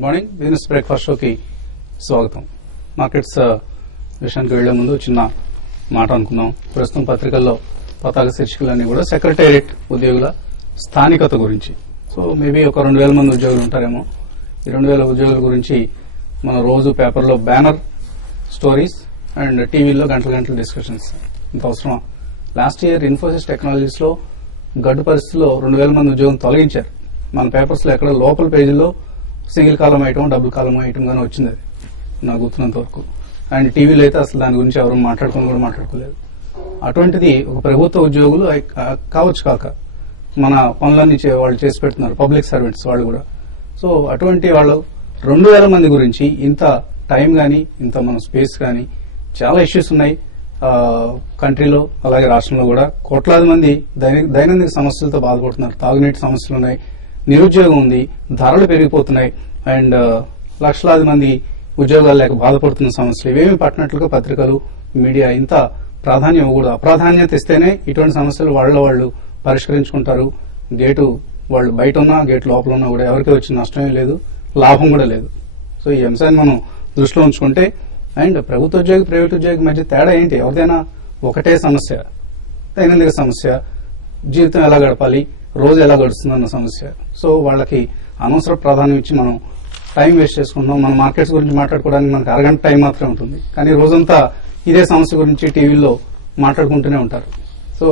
Good morning business breakfast షోకి స్వాగతం. Markets విషయానికి వెళ్లే ముందు చిన్న మాట అనుకుందాం. ప్రస్తుతం పత్రికల్లో పతాక శీర్షికలన్నీ కూడా సెక్రటేరియట్ ఉద్యోగుల స్థానికత గురించి. సో మేబీ ఒక 2000 మంది ఉద్యోగులు ఉంటారేమో. ఈ 2000 ఉద్యోగుల గురించి మనం రోజు పేపర్లో బ్యానర్ స్టోరీస్ అండ్ టీవీలో గంటల డిస్కషన్స్. ఇంత అవసరమా? లాస్ట్ ఇయర్ ఇన్ఫోసిస్ టెక్నాలజీస్ లో గడ్డు పరిస్థితుల్లో 2000 మంది ఉద్యోగం తొలగించారు. మన పేపర్స్ లో ఎక్కడ లోపల పేజీలో సింగిల్ కాలం ఐటమ్, డబుల్ కాలం ఐటమ్ గానే వచ్చింది. అది నాకు గుర్తున్నంత వరకు. అండ్ టీవీలో అయితే అసలు దాని గురించి ఎవరు మాట్లాడుకోలేదు. అటువంటిది ఒక ప్రభుత్వ ఉద్యోగులు కావచ్చు కాక మన పనులన్నీ వాళ్ళు చేసి పెడుతున్నారు, పబ్లిక్ సర్వెంట్స్ వాళ్ళు కూడా. సో అటువంటి వాళ్ళు 2000 మంది గురించి ఇంత టైం గానీ, ఇంత మన స్పేస్ గానీ, చాలా ఇష్యూస్ ఉన్నాయి కంట్రీలో, అలాగే రాష్ట్రంలో కూడా. కోట్లాది మంది దైనందిక సమస్యలతో బాధపడుతున్నారు. తాగునీటి సమస్యలు ఉన్నాయి, నిరుద్యోగం ఉంది, ధరలు పెరిగిపోతున్నాయి, అండ్ లక్షలాది మంది ఉద్యోగాలు లేక బాధపడుతున్న సమస్యలు. ఇవేమి పట్టినట్లుగా పత్రికలు, మీడియా ఇంత ప్రాధాన్యం ఇవ్వకూడదు. అప్రాధాన్యత ఇస్తేనే ఇటువంటి సమస్యలు వాళ్ళు పరిష్కరించుకుంటారు. గేటు వాళ్ళు బయట ఉన్నా, గేటు లోపల ఉన్నా కూడా ఎవరికి వచ్చిన నష్టమే లేదు, లాభం కూడా లేదు. సో ఈ అంశాన్ని మనం దృష్టిలో ఉంచుకుంటే, అండ్ ప్రభుత్వ ఉద్యోగి, ప్రైవేట్ ఉద్యోగి మధ్య తేడా ఏంటి? ఎవరిదైనా ఒకటే సమస్య, దైనందిక సమస్య, జీవితం ఎలా గడపాలి, రోజు ఎలా గడుస్తుందన్న సమస్య. సో వాళ్ళకి అనవసర ప్రాధాన్యం ఇచ్చి మనం టైం వేస్ట్ చేసుకుంటాం. మన మార్కెట్స్ గురించి మాట్లాడుకోవడానికి మనకు అరగంట టైం మాత్రమే ఉంటుంది, కానీ రోజంతా ఇదే సమస్య గురించి టీవీల్లో మాట్లాడుకుంటూనే ఉంటారు. So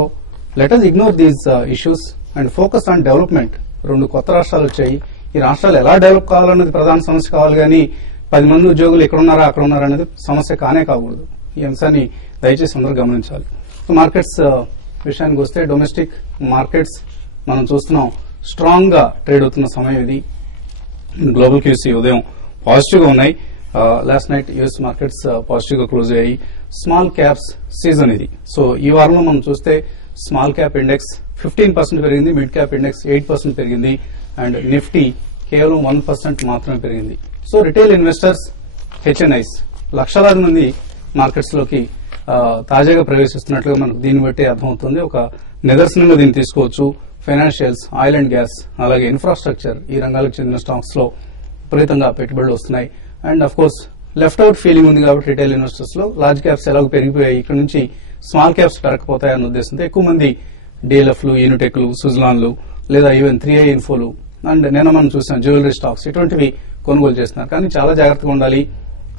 let us ignore these issues and focus on development. 2 కొత్త రాష్ట్రాలు వచ్చాయి. ఈ రాష్ట్రాలు ఎలా డెవలప్ కావాలన్నది ప్రధాన సమస్య కావాలి, కానీ 10 మంది ఉద్యోగులు ఎక్కడున్నారా అక్కడ ఉన్నారా అనేది సమస్య కాకూడదు. ఈ అంశాన్ని దయచేసి అందరూ గమనించాలి. సో మార్కెట్స్ విషయానికి వస్తే, డొమెస్టిక్ మార్కెట్స్ మనం చూస్తున్నాం స్ట్రాంగ్ గా ట్రేడ్ అవుతున్న సమయం ఇది. గ్లోబల్ క్యూసీ ఉదయం పాజిటివ్ గా ఉన్నాయి. Last night US markets positive గా క్లోజ్ అయ్యాయి. స్మాల్ క్యాప్స్ సీజన్ ఇది. సో ఈ వారంలో మనం చూస్తే స్మాల్ క్యాప్ ఇండెక్స్ 15% పెరిగింది, మిడ్ క్యాప్ ఇండెక్స్ 8% పెరిగింది, అండ్ నిఫ్టీ కేవలం 1% మాత్రమే పెరిగింది. సో రిటైల్ ఇన్వెస్టర్స్, హెచ్ఎన్ఐస్ లక్షలాది మంది మార్కెట్స్ లోకి తాజాగా ప్రవేశిస్తున్నట్లుగా మనకు దీన్ని బట్టి అర్థమవుతుంది. ఒక నిదర్శనంగా దీన్ని తీసుకోవచ్చు. ఫైనాన్షియల్స్, ఆయిల్ అండ్ గ్యాస్, అలాగే ఇన్ఫ్రాస్ట్రక్చర్, ఈ రంగాలకు చెందిన స్టాక్స్ లో విపరీతంగా పెట్టుబడులు వస్తున్నాయి. And of course left out feeling ఉంది కాబట్టి రిటైల్ ఇన్వెస్టర్స్ లో లార్జ్ క్యాప్స్ ఎలాగో పెరిగిపోయాయి, ఇక్కడ నుంచి స్మాల్ క్యాప్స్ పెరగకపోతాయన్న ఉద్దేశంతో ఎక్కువ మంది డిఎల్ఎఫ్లు, యూనిటెక్లు, సుజలాన్లు, లేదా ఈవెన్ 3i ఇన్ఫోలు అండ్ నిన్న మనం చూసాం జ్యువెలరీ స్టాక్స్, ఇటువంటివి కొనుగోలు చేస్తున్నారు. కానీ చాలా జాగ్రత్తగా ఉండాలి.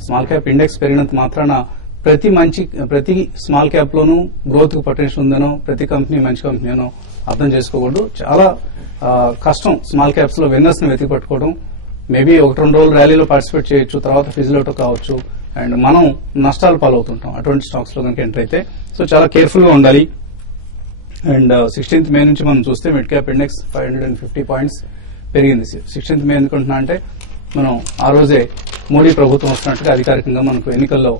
స్మాల్ క్యాప్ ఇండెక్స్ పెరిగినంత మాత్రాన ప్రతి స్మాల్ క్యాప్ లోనూ గ్రోత్ కు పొటెన్షియల్ ఉందనో, ప్రతి కంపెనీ మంచి కంపెనీ అనో అర్థం చేసుకోకూడదు. చాలా కష్టం స్మాల్ క్యాప్స్ లో విన్నర్స్ ని వెతికి పట్టుకోవడం. మేబీ 1-2 రోజులు ర్యాలీలో పార్టిసిపేట్ చేయొచ్చు, తర్వాత ఫిజిల్ అవుట్ కావచ్చు, అండ్ మనం నష్టాలు పాలవుతుంటాం అటువంటి స్టాక్స్ లో కనుక ఎంటర్ అయితే. సో చాలా కేర్ఫుల్ గా ఉండాలి. అండ్ 16th మే నుంచి మనం చూస్తే మిడ్ క్యాప్ ఇండెక్స్ 550 పాయింట్స్ పెరిగింది. 16th మే ఎందుకుంటున్నా అంటే మనం ఆ రోజే మోడీ ప్రభుత్వం వస్తున్నట్టుగా అధికారికంగా మనకు ఎన్నికల్లో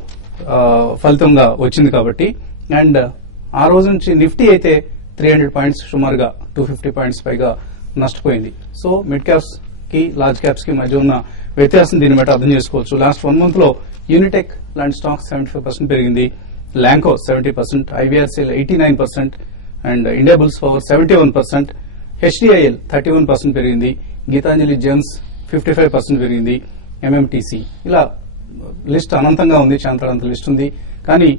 ఫలితంగా వచ్చింది కాబట్టి. అండ్ ఆ రోజు నుంచి నిఫ్టీ అయితే 300 పాయింట్స్, సుమారుగా 250 పాయింట్స్ పైగా నష్టపోయింది. సో మిడ్ క్యాప్స్ కి, లార్జ్ క్యాప్స్ కి మధ్య ఉన్న వ్యత్యాసం దీన్ని బట్టి అర్థం చేసుకోవచ్చు. లాస్ట్ 1 మంత్ లో యూనిటెక్ లాంటి స్టాక్స్ 75% పెరిగింది, Lanco 70%, IVRCL 89%, and India bulls power 71%, HDIL 31% పెరిగింది, గీతాంజలి జెమ్స్ 55% పెరిగింది, ఎంఎంటీసీ. ఇలా లిస్ట్ అనంతంగా ఉంది, చాంతాడంత లిస్ట్ ఉంది. కానీ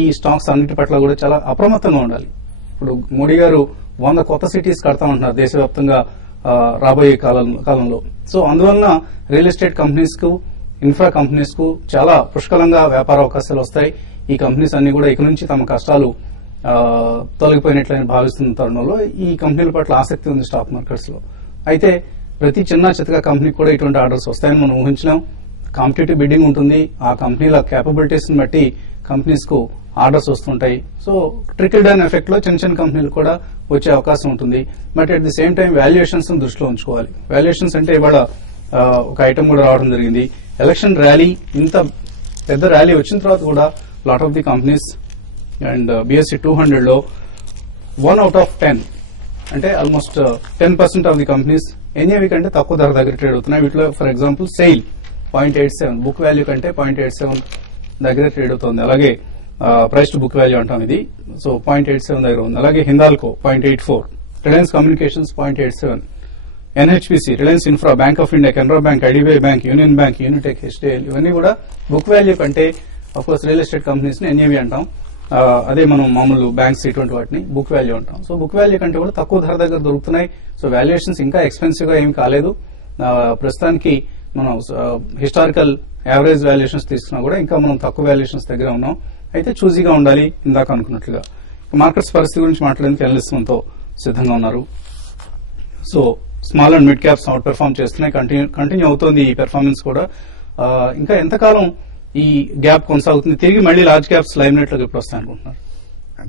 ఈ స్టాక్స్ అన్నిటి పట్ల కూడా చాలా అప్రమత్తంగా ఉండాలి. ఇప్పుడు మోడీ గారు 100 కొత్త సిటీస్ కడతామంటున్నారు దేశవ్యాప్తంగా రాబోయే కాలంలో. సో అందువలన రియల్ ఎస్టేట్ కంపెనీస్ కు, ఇన్ఫ్రా కంపెనీస్ కు చాలా పుష్కలంగా వ్యాపార అవకాశాలు వస్తాయి. ఈ కంపెనీస్ అన్ని కూడా ఇక నుంచి తమ కష్టాలు తొలగిపోయినట్లని భావిస్తున్న తరుణంలో ఈ కంపెనీల పట్ల ఆసక్తి ఉంది స్టాక్ మార్కెట్స్ లో. అయితే ప్రతి చిన్న చితక కంపెనీకి కూడా ఇటువంటి ఆర్డర్స్ వస్తాయని మనం ఊహించలేం. కాంపిటేటివ్ బిడ్డింగ్ ఉంటుంది. ఆ కంపెనీల కేపబిలిటీస్ ని బట్టి కంపెనీస్ కు ఆర్డర్స్ వస్తుంటాయి. సో ట్రికిల్ డౌన్ ఎఫెక్ట్ లో చిన్న కంపెనీలు కూడా వచ్చే అవకాశం ఉంటుంది. But at the same time valuations దృష్టిలో ఉంచుకోవాలి. వాల్యుయేషన్స్ అంటే ఇవాళ ఒక ఐటమ్ కూడా రావడం జరిగింది. ఎలక్షన్ ర్యాలీ, ఇంత పెద్ద ర్యాలీ వచ్చిన తర్వాత కూడా lot of the companies and BSE 200 లో 1 out of 10 అంటే almost 10% of the companies NAV కంటే తక్కువ ధర దగ్గర ట్రేడ్ అవుతున్నాయి. వీటిలో for example SAIL 0.87, book value కంటే 0.87 దగ్గర ట్రేడ్ అవుతుంది. అలాగే ప్రైస్ టు బుక్ వాల్యూ అంటాం ఇది. సో 0.87 దగ్గర ఉంది. అలాగే Hindalco 0.84, Reliance communications 0.87, NHPC, Reliance infra, bank of India, Canara bank, IDBI bank, union bank, Unitech, HDL ఇవన్నీ కూడా బుక్ వాల్యూ కంటే అఫ్కోర్స్ రియల్ ఎస్టేట్ కంపెనీస్ ని ఎన్ఏవి అంటాం. అదే మనం మామూలు బ్యాంక్స్ ఇటువంటి వాటిని బుక్ వాల్యూ అంటాం. సో బుక్ వాల్యూ కంటే కూడా తక్కువ ధర దగ్గర దొరుకుతున్నాయి. సో వాల్యుయేషన్స్ ఇంకా ఎక్స్పెన్సివ్ గా ఏమి కాలేదు. ప్రస్తుతానికి మనం హిస్టారికల్ యావరేజ్ వాల్యుయేషన్స్ తీసుకున్నా కూడా ఇంకా మనం తక్కువ వాల్యుయేషన్స్ దగ్గర ఉన్నాం. అయితే చూజీగా ఉండాలి ఇందాక అనుకున్నట్లుగా. మార్కెట్స్ పరిస్థితి గురించి మాట్లాడేందుకు అనలిస్ట్ మనతో సిద్ధంగా ఉన్నారు. So small and mid caps out perform చేస్తున్నాయి, కంటిన్యూ అవుతోంది ఈ పెర్ఫార్మెన్స్ కూడా. ఇంకా ఎంతకాలం ఈ గ్యాప్ కొనసాగుతుంది? తిరిగి మళ్ళీ లార్జ్ క్యాప్స్ లైమ్ నెట్ లోకి ఎప్పుడు వస్తాయనుకుంటున్నారు?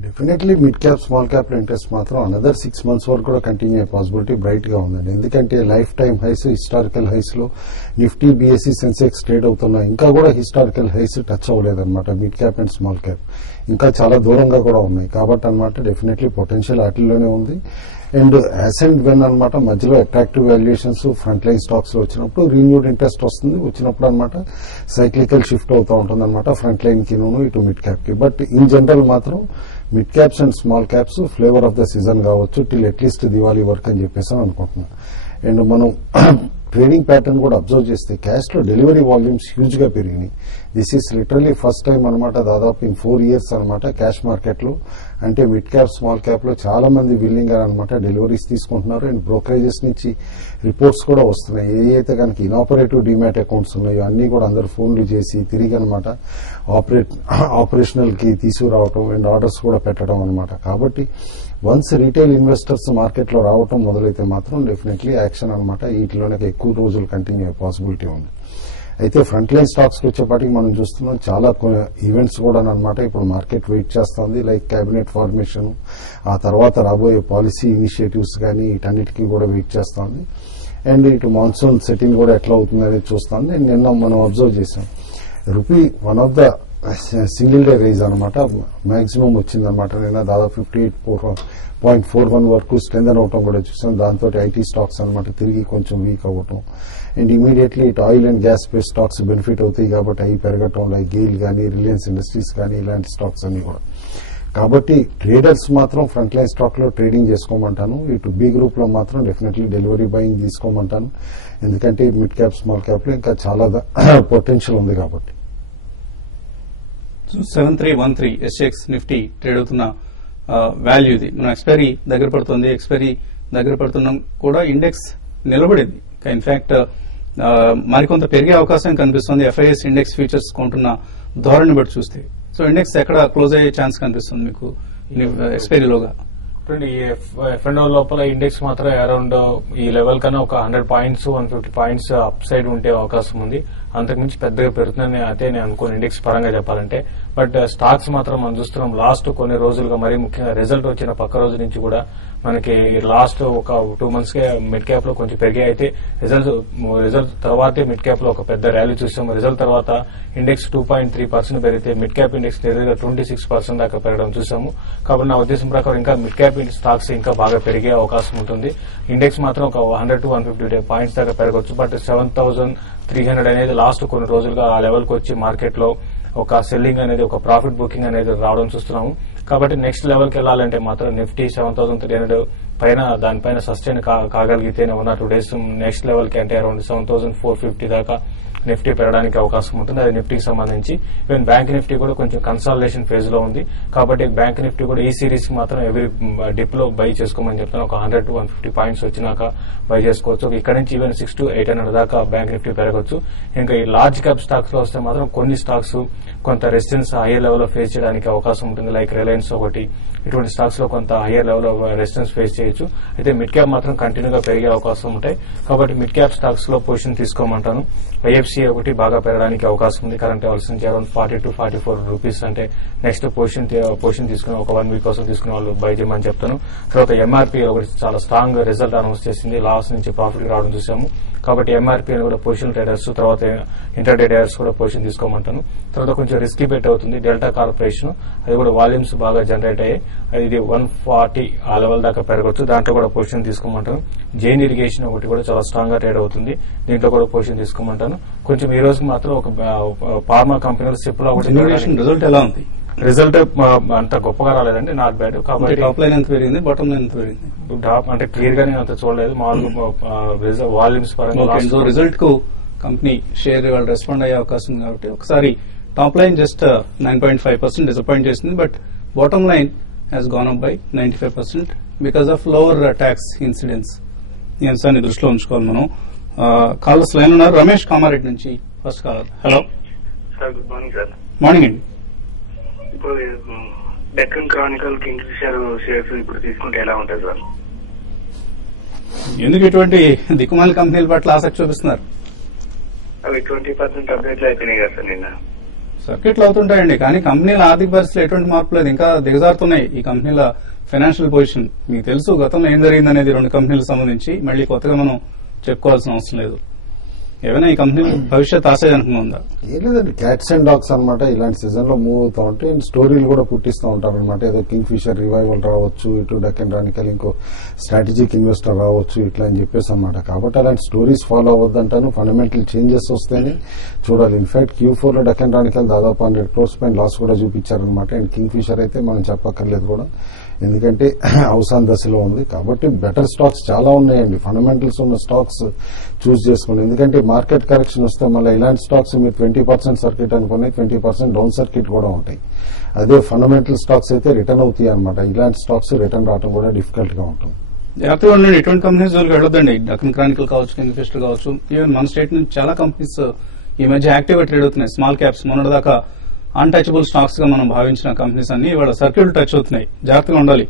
Definitely mid cap small cap లో ఇంట్రెస్ట్ మాత్రం అనదర్ 6 months వరకు కూడా కంటిన్యూ అయ్యే పాసిబిలిటీ బ్రైట్ గా ఉందండి. ఎందుకంటే life time highs, historical highs లో నిఫ్టీ, బీఎస్సీ, సెన్సెక్స్ ట్రేడ్ అవుతున్నాయి. ఇంకా కూడా హిస్టారికల్ హైస్ టచ్ అవ్వలేదన్నమాట. Mid cap and small cap ఇంకా చాలా దూరంగా కూడా ఉన్నాయి. కాబట్టి అనమాట డెఫినెట్లీ పొటెన్షియల్ వాటిల్లోనే ఉంది. అండ్ యాస్ అండ్ వెన్ అనమాట మధ్యలో attractive valuations front line stocks లో వచ్చినప్పుడు రీన్యూడ్ ఇంట్రెస్ట్ వస్తుంది. వచ్చినప్పుడు అనమాట సైక్లికల్ షిఫ్ట్ అవుతూ ఉంటుంది అనమాట ఫ్రంట్ లైన్ కి ఇటు మిడ్ క్యాప్ కి. బట్ ఇన్ జనరల్ మాత్రం mid caps and small caps flavour of the season కావచ్చు టిల్ అట్లీస్ట్ దివాళీ వరకు అని చెప్పేసి అనుకుంటున్నాను. అండ్ మనం ట్రేడింగ్ ప్యాటర్న్ కూడా అబ్జర్వ్ చేస్తే క్యాష్ లో డెలివరీ వాల్యూమ్స్ హ్యూజ్ గా పెరిగినాయి. This is literally first time అనమాట దాదాపు ఇన్ 4 years అనమాట క్యాష్ మార్కెట్ లో, అంటే మిడ్ క్యాప్ స్మాల్ క్యాప్ లో చాలా మంది విల్లింగ్ గా అనమాట డెలివరీస్ తీసుకుంటున్నారు. అండ్ బ్రోకరేజెస్ నుంచి రిపోర్ట్స్ కూడా వస్తున్నాయి. ఏదైతే కనుక ఇనాపరేటివ్ డిమాట్ అకౌంట్స్ ఉన్నాయో అన్ని కూడా అందరు ఫోన్లు చేసి తిరిగి అనమాట ఆపరేషనల్ కి తీసుకురావటం అండ్ ఆర్డర్స్ కూడా పెట్టడం అనమాట. కాబట్టి వన్స్ రీటైల్ ఇన్వెస్టర్స్ మార్కెట్ లో రావటం మొదలైతే మాత్రం డెఫినెట్లీ యాక్షన్ అనమాట వీటిలోనే ఎక్కువ రోజులు కంటిన్యూ అయ్యే పాసిబిలిటీ ఉంది. అయితే ఫ్రంట్ లైన్ స్టాక్స్ కి వచ్చేపాటికి మనం చూస్తున్నాం చాలా ఈవెంట్స్ కూడా అనమాట ఇప్పుడు మార్కెట్ వెయిట్ చేస్తుంది. లైక్ కేబినెట్ ఫార్మేషన్, ఆ తర్వాత రాబోయే పాలసీ ఇనిషియేటివ్స్ కానీ వీటన్నిటికీ కూడా వెయిట్ చేస్తుంది. అండ్ ఇటు మాన్సూన్ సెట్టింగ్ కూడా ఎట్లా అవుతుంది అనేది చూస్తుంది. నిన్న మనం అబ్జర్వ్ చేసాం rupee one of the single day rise అనమాట మాక్సిమం వచ్చిందనమాట. నిన్న దాదాపు 58.41 వరకు స్ట్రెంథన్ అవటం కూడా చూసాం. దాంతో ఐటీ స్టాక్స్ అనమాట తిరిగి కొంచెం వీక్ అవ్వటం అండ్ ఇమీడియట్లీ ఇటు oil and gas based stocks benefit అవుతాయి కాబట్టి అవి పెరగటం, లైక్ గెయిల్ కానీ రిలయన్స్ ఇండస్ట్రీస్ కానీ ఇలాంటి స్టాక్స్ అన్ని కూడా. కాబట్టి ట్రేడర్స్ మాత్రం ఫ్రంట్ లైన్ స్టాక్ లో ట్రేడింగ్ చేసుకోమంటాను. ఇటు బి గ్రూప్ లో మాత్రం డెఫినెట్లీ డెలివరీ బయింగ్ తీసుకోమంటాను. ఎందుకంటే మిడ్ క్యాప్ స్మాల్ క్యాప్ లో ఇంకా చాలా పొటెన్షియల్ ఉంది కాబట్టి. 7313 ఎస్ఎక్స్ నిఫ్టీ ట్రేడ్ అవుతున్న వాల్యూ ఇది. మనం ఎక్స్పైరీ దగ్గర పడుతుంది. ఎక్స్పైరీ దగ్గర పడుతున్నాం కూడా ఇండెక్స్ నిలబడింది. ఇన్ఫాక్ట్ మరికొంత పెరిగే అవకాశం కనిపిస్తుంది ఎఫ్ఐఎస్ ఇండెక్స్ ఫ్యూచర్స్ కొంటున్న ధోరణి బట్టి చూస్తే. సో ఇండెక్స్ ఎక్కడ క్లోజ్ అయ్యే ఛాన్స్ కనిపిస్తుంది మీకు ఎక్స్పైరీలోగా? ఎఫ్ఎండో లోపల ఇండెక్స్ మాత్రం అరౌండ్ ఈ లెవెల్ కన్నా ఒక 100 points 150 points అప్ సైడ్ ఉండే అవకాశం ఉంది. అంతకుమించి పెద్దగా పెరుగుతుందని అయితే నేను అనుకోను ఇండెక్స్ పరంగా చెప్పాలంటే. బట్ స్టాక్స్ మాత్రం మనం చూస్తున్నాం లాస్ట్ కొన్ని రోజులుగా, మరీ ముఖ్యంగా రిజల్ట్ వచ్చిన పక్క రోజు నుంచి కూడా మనకి లాస్ట్ ఒక 2 months గా మిడ్ క్యాప్ లో కొంచెం పెరిగాయి. అయితే రిజల్ట్ తర్వాతే మిడ్ క్యాప్ లో ఒక పెద్ద ర్యాలీ చూసాము. రిజల్ట్ తర్వాత ఇండెక్స్ 2.3% పెరిగితే మిడ్ క్యాప్ ఇండెక్స్ నేరుగా 26% దాకా పెరగడం చూసాము. కాబట్టి నా ఉద్దేశం ప్రకారం ఇంకా మిడ్ క్యాప్ స్టాక్స్ ఇంకా బాగా పెరిగే అవకాశం ఉంటుంది. ఇండెక్స్ మాత్రం ఒక 100 to 150 points దాకా పెరగవచ్చు. బట్ 7300 అనేది లాస్ట్ కొన్ని రోజులుగా ఆ లెవెల్ కి వచ్చి మార్కెట్ లో ఒక సెల్లింగ్ అనేది, ఒక ప్రాఫిట్ బుకింగ్ అనేది రావడం చూస్తున్నాము. కాబట్టి నెక్స్ట్ లెవెల్ కి వెళ్లాలంటే మాత్రం నిఫ్టీ 7300 పైన దానిపైన సస్టైన్ కాగలిగితేనే ఉన్న 2 days నెక్స్ట్ లెవెల్ కి అంటే అరౌండ్ 7450 దాకా నిఫ్టీ పెరగడానికి అవకాశం ఉంటుంది. అది నిఫ్టీకి సంబంధించి. ఈవెన్ బ్యాంక్ నిఫ్టీ కూడా కొంచెం కన్సాలిడేషన్ ఫేజ్ లో ఉంది. కాబట్టి బ్యాంక్ నిఫ్టీ కూడా ఈ సిరీస్ కి మాత్రం ఎవరి డిప్ లో బై చేసుకోమని చెప్తాను. ఒక 100 to 150 points వచ్చినాక బై చేసుకోవచ్చు. ఇక్కడ నుంచి ఈవెన్ 600 to 800 దాకా బ్యాంక్ నిఫ్టీ పెరగవచ్చు. ఇంకా ఈ లార్జ్ క్యాప్ స్టాక్స్ లో వస్తే మాత్రం కొన్ని స్టాక్స్ కొంత రెసిస్టెన్స్ హైయర్ లెవెల్ లో ఫేస్ చేయడానికి అవకాశం ఉంటుంది. లైక్ రిలయన్స్ ఒకటి, ఇటువంటి స్టాక్స్ లో కొంత higher level of resistance face చేయొచ్చు. అయితే మిడ్ క్యాప్ మాత్రం కంటిన్యూగా పెరిగే అవకాశం ఉంటాయి. కాబట్టి మిడ్ క్యాప్ స్టాక్స్ లో పొజిషన్ తీసుకోమంటాను. ఐఎఫ్సిఐ ఒకటి బాగా పెరగడానికి అవకాశం ఉంది. కరెంట్ లెవెల్స్ నుంచి అరౌండ్ 40 to 44 రూపీస్ అంటే నెక్స్ట్ పొజిషన్ తీసుకుని ఒక 1 week కోసం తీసుకునే వాళ్ళు బై చేయమని చెప్తాను. తర్వాత ఎంఆర్పీ ఒకటి చాలా స్ట్రాంగ్ రిజల్ట్ అనౌన్స్ చేసింది. లాస్ నుంచి ప్రాఫిట్ రావడం చూసాము. కాబట్టి ఎంఆర్పీ కూడా పొజిషన్ ట్రేడర్స్, తర్వాత ఇంటర్డే ట్రేడర్స్ కూడా పొజిషన్ తీసుకోమంటాను. తర్వాత కొంచెం రిస్కీ బెట్ అవుతుంది డెల్టా కార్పొరేషన్. అది కూడా వాల్యూమ్స్ బాగా జనరేట్ అయ్యాయి. ఇది 140 ఆ లెవెల్ దాకా పెరగవచ్చు. దాంట్లో కూడా పొజిషన్ తీసుకోమంటాను. జైన్ ఇరిగేషన్ ఒకటి కూడా చాలా స్ట్రాంగ్ గా ట్రేడ్ అవుతుంది. దీంట్లో కూడా పొజిషన్ తీసుకోమంటాను. కొంచెం ఈ రోజు మాత్రం ఒక ఫార్మా కంపెనీలు సిప్లా ఒకటి రిజల్ట్ ఎలా ఉంది? రిజల్ట్ అంత గొప్పగా రాలేదండి, నాట్ బ్యాడ్. కాబట్టి టాప్ లైన్ ఎంత పెరిగింది, బాటమ్ లైన్ ఎంత పెరిగింది? టాప్ అంటే క్లియర్ గా నేను అంత చూడలేదు, మామూలుగా వాల్యూమ్స్ పరంగా. సో రిజల్ట్ కు కంపెనీ షేర్ వాళ్ళు రెస్పాండ్ అయ్యే అవకాశం ఉంది కాబట్టి ఒకసారి టాప్ లైన్ జస్ట్ 9.5% డిసప్పాయింట్ చేసింది, but bottom line has gone up by 95% because of lower tax incidence. ఈ అంశాన్ని దృష్టిలో ఉంచుకోవాలి మనం. కాలర్స్ లైన్ ఉన్నారు. రమేష్ కామారెడ్డి నుంచి first caller. Hello sir, good morning sir. Morning అండి. ఇప్పుడు Deccan Chronicle, Kingfisher shares ఇప్పుడు తీసుకుంటే ఎలా ఉంటుంది సార్? ఎందుకు ఇటువంటి దిక్కుమాలి కంపెనీల పట్ల ఆసక్తి చూపిస్తున్నారు? అవి 20% అప్డేట్లు అయిపోయినాయి కదా సార్ నిన్న. సర్క్యూట్లు అవుతుంటాయండి, కానీ కంపెనీల ఆర్థిక పరిస్థితులు ఎటువంటి మార్పు లేదు, ఇంకా దిగజారుతున్నాయి. ఈ కంపెనీల ఫైనాన్షియల్ పొజిషన్ మీకు తెలుసు, గతంలో ఏం జరిగింది అనేది రెండు కంపెనీలకు సంబంధించి మళ్ళీ కొత్తగా మనం చెప్పుకోవాల్సిన అవసరం లేదు. ఏమైనా ఈ కంపెనీ భవిష్యత్ ఆశాజనకంగా ఉందా? ఏం లేదండి, క్యాట్స్ అండ్ డాగ్స్ అనమాట. ఇలాంటి సీజన్ లో మూవ్ అవుతా ఉంటే స్టోరీలు కూడా పుట్టిస్తూ ఉంటారు అనమాట. ఏదో కింగ్ ఫిషర్ రివైవల్ రావచ్చు, ఇటు డెక్కన్ క్రానికల్ ఇంకో స్ట్రాటజిక్ ఇన్వెస్టర్ రావచ్చు, ఇట్లా అని చెప్పేసి అనమాట. కాబట్టి అలాంటి స్టోరీస్ ఫాలో అవ్వద్దంటాను. ఫండమెంటల్ చేంజెస్ వస్తేనే చూడాలి. ఇన్ఫాక్ట్ Q4 లో డెక్కన్ క్రానికల్ దాదాపు 100 crores పైన లాస్ కూడా చూపించారనమాట. అండ్ కింగ్ ఫిషర్ అయితే మనం చెప్పక్కర్లేదు కూడా, ఎందుకంటే అవసాన దశలో ఉంది. కాబట్టి బెటర్ స్టాక్స్ చాలా ఉన్నాయండి, ఫండమెంటల్స్ ఉన్న స్టాక్స్ చూస్ చేసుకోండి. ఎందుకంటే మార్కెట్ కరెక్షన్ వస్తే మళ్ళీ ఇలాంటి స్టాక్స్ మీరు 20% సర్క్యూట్ అనుకుని 20% డౌన్ సర్క్యూట్ కూడా ఉంటాయి. అదే ఫండమెంటల్ స్టాక్స్ అయితే రిటర్న్ అవుతాయి అనమాట. ఇలాంటి స్టాక్స్ రిటర్న్ రావడం కూడా డిఫికల్ట్ గా ఉంటుంది. జాగ్రత్తగా ఉండండి, ఎటువంటి కంపెనీస్ జోలికి వెళ్ళొద్దండి. డెక్కన్ క్రానికల్ కావచ్చు, కింగ్ ఫిషర్ కావచ్చు, ఈవెన్ మన స్టేట్ నుంచి చాలా కంపెనీస్ ఈ మధ్య యాక్టివ్ గా ట్రేడ్ అవుతున్నాయి. స్మాల్ క్యాప్స్ మొన్నటిదాకా అన్టచబుల్ స్టాక్స్ గా మనం భావించిన కంపెనీస్ అన్ని ఇవాళ సర్క్యూట్ టచ్ అవుతున్నాయి. జాగ్రత్తగా ఉండాలి.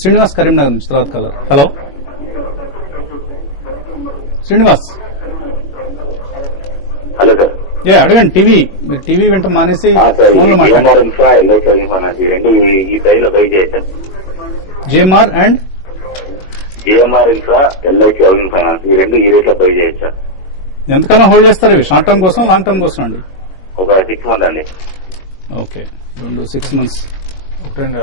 శ్రీనివాస్ కరీంనగర్ నుంచి తర్వాత colour. Hello Srinivas. Hello sir. అడగండి. టీవీ వెంట మానేసి ఫోన్ లో మాట్లాడండి. JMR and GMR infra, LIC housing finance, ఈ రెండు ఈ రేట్లో బై చేయొచ్చు సార్. ఎంతకన్నా హోల్డ్ చేస్తారు ఇవి? షార్ట్ టర్మ్ కోసం, లాంగ్ టర్మ్ కోసం అండి? ఒక 6 months అండి. Okay, 6 months.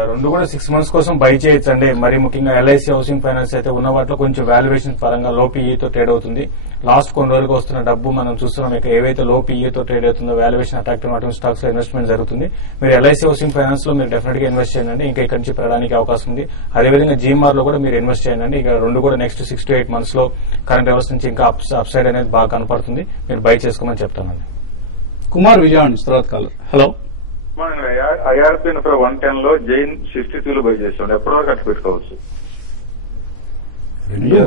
రెండు కూడా 6 months కోసం బై చేయొచ్చు అండి. మరి ముఖ్యంగా ఎల్ఐసి హౌసింగ్ ఫైనాన్స్ అయితే ఉన్న వాటిలో కొంచెం వాల్యుయేషన్ పరంగా లో పీఈతో ట్రేడ్ అవుతుంది. లాస్ట్ కొన్ని రోజులుగా వస్తున్న డబ్బు మనం చూస్తున్నాం. ఇక ఏవైతే లో పీఈతో ట్రేడ్ అవుతుందో వాల్యుయేషన్ అట్రాక్టివ్ అటువంటి స్టాక్స్ లో ఇన్వెస్ట్మెంట్ జరుగుతుంది. మీరు ఎల్ఐసి హౌసింగ్ ఫైనాన్స్ లో మీరు డెఫినెట్ గా ఇన్వెస్ట్ చేయండి, ఇంకా ఇక్కడి నుంచి పెరగడానికి అవకాశం ఉంది. అదేవిధంగా జీఎంఆర్ లో కూడా మీరు ఇన్వెస్ట్ చేయండి. ఇక రెండు కూడా నెక్స్ట్ 6 to 8 months లో కరెంట్ వ్యవస్థ నుంచి ఇంకా అప్ సైడ్ అనేది బాగా కనపడుతుంది. మీరు బై చేసుకోమని చెప్తానండి. కుమార్ విజయవాడ నుంచి తర్వాత కాలర్. హలో. మనం ఐఆర్పీ 110 లో జైన్ 62 లో బై చేసాం. ఎప్పటి వరకు అట్టు పెట్టుకోవచ్చు?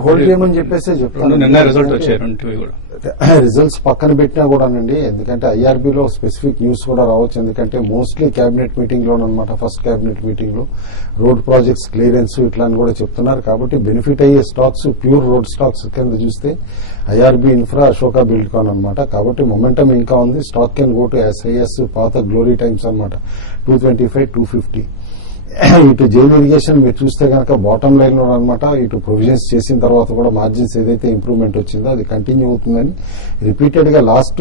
హోల్డ్ చేయమని చెప్పేసి చెప్తాను. నిన్న రిజల్ట్ వచ్చాయి రెండువి కూడా. రిజల్ట్స్ పక్కన పెట్టినా కూడానండి, ఎందుకంటే ఐఆర్బీలో స్పెసిఫిక్ న్యూస్ కూడా రావచ్చు. ఎందుకంటే మోస్ట్లీ క్యాబినెట్ మీటింగ్ లోనమాట, ఫస్ట్ క్యాబినెట్ మీటింగ్ లో రోడ్ ప్రాజెక్ట్స్ క్లియరెన్స్ ఇట్లా అని కూడా చెప్తున్నారు. కాబట్టి బెనిఫిట్ అయ్యే స్టాక్స్ ప్యూర్ రోడ్ స్టాక్స్ కింద చూస్తే ఐఆర్బీ ఇన్ఫ్రా, అశోక బిల్డ్కాన్ అనమాట. కాబట్టి మొమెంటం ఇంకా ఉంది. Stock can go to SIS పాత గ్లోరీ టైమ్స్ అనమాట, 225, 250. ఇటు జైన్ ఇరిగేషన్ మీరు చూస్తే కనుక బాటమ్ లైన్ లో అనమాట. ఇటు ప్రొవిజన్స్ చేసిన తర్వాత కూడా మార్జిన్స్ ఏదైతే ఇంప్రూవ్మెంట్ వచ్చిందో అది కంటిన్యూ అవుతుందని రిపీటెడ్ గా లాస్ట్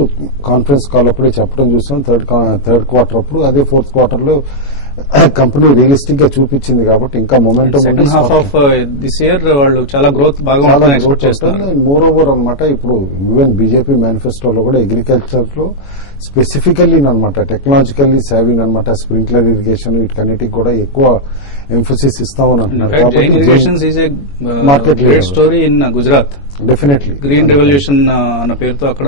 కాన్ఫరెన్స్ కాల్ అప్పుడే చెప్పడం చూసాం. థర్డ్ క్వార్టర్ అప్పుడు, అదే ఫోర్త్ క్వార్టర్ లో కంపెనీ రియలిస్టిక్ గా చూపించింది. కాబట్టి ఇంకా momentum second half of this year వాళ్ళు చాలా గ్రోత్ బాగా ఎక్స్పెక్ట్ చేస్తారు. మోర్ ఓవర్ అనమాట. ఇప్పుడు ఈవెన్ బీజేపీ మేనిఫెస్టోలో కూడా అగ్రికల్చర్ లో స్పెసిఫికల్లీ అనమాట టెక్నాలజికల్లీ సేవింగ్ అనమాట, స్ప్రింక్లర్ ఇరిగేషన్ వీటికన్నిటికి కూడా ఎక్కువ ఎంఫోసిస్ ఇస్తామని అంటున్నారు. Story in Gujarat definitely green revolution అన్న పేరుతో అక్కడ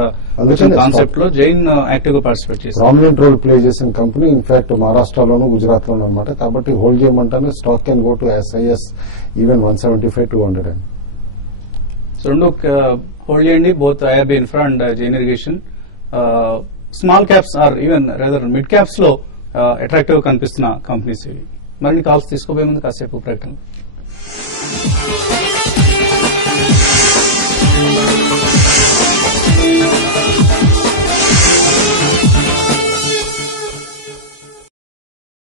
కాన్సెప్ట్ లో జైన్ యాక్టివ్ గా పార్టిసిపేట్ చేస్తారు. ప్రామినెంట్ రోల్ ప్లే చేసిన కంపెనీ ఇన్ఫాక్ట్ మహారాష్ట్రలోను గుజరాత్ లోను అనమాట. కాబట్టి హోల్డ్ చేయమంటాను. Stock can go to SIS even 175, 200 అండి. సో రెండు హోల్డ్ చేయండి, both IRB Infra and Jain Irrigation. Small caps are even rather mid caps లో అట్రాక్టివ్ గా కనిపిస్తున్న కంపెనీస్ ఇవి. మరిన్ని కాల్స్ తీసుకోబోయే ముందు కాసేపు ప్రకటన.